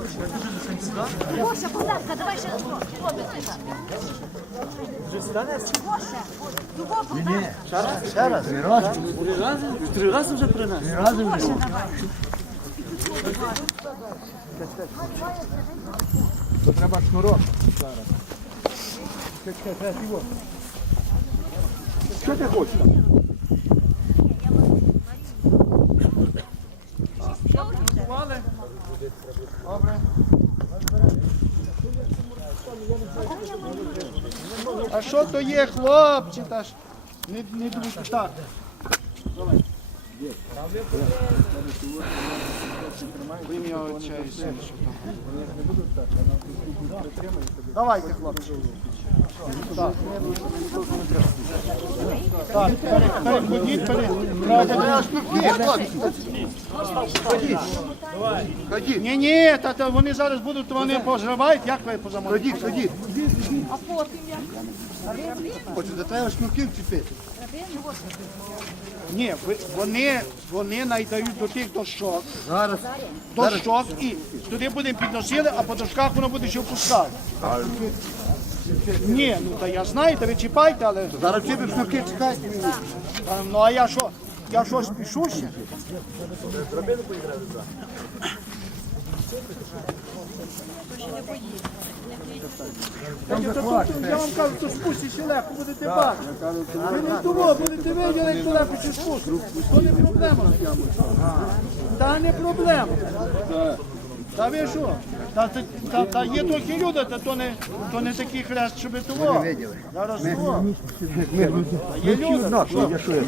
Гоша, Богданка, давай ще раз. Гоша, його Богданка. Ще раз. Три рази. Три рази вже при нас. Три рази вже. Гоша, давай. То треба шнурок зараз. Що ти хочеш? А що то є, хлопці? Та ж не, не думайте так. Давай. В ім'я Отця і Святого. Давайте, хлопці. Так, переходіть. Ні, ні, та, вони зараз будуть, вони позривають, як ви позамовляєте? Ходіть, ходіть. А потім як? Хочете, треба шнурків чіпити. Ні, вони, вони найдають до тих дощок, Зараз. дощок і туди будемо підносили, а по дошках воно буде ще впускати. Ні, ну та я знаю, та ви чіпайте, але Зараз чіпимо шнурки, чекайте. а, ну а я що? Я що спішу ще? Я вам кажу, то спустіть ще легко будете бачити. Ви не того, будете виділи, як легко чи спустити. То не проблема. Та не проблема. Та ви що? Та, та, та, та є такі люди, та то не, то не такий хрест, щоб того. Зараз того. Та є люди. Я що, я тут ще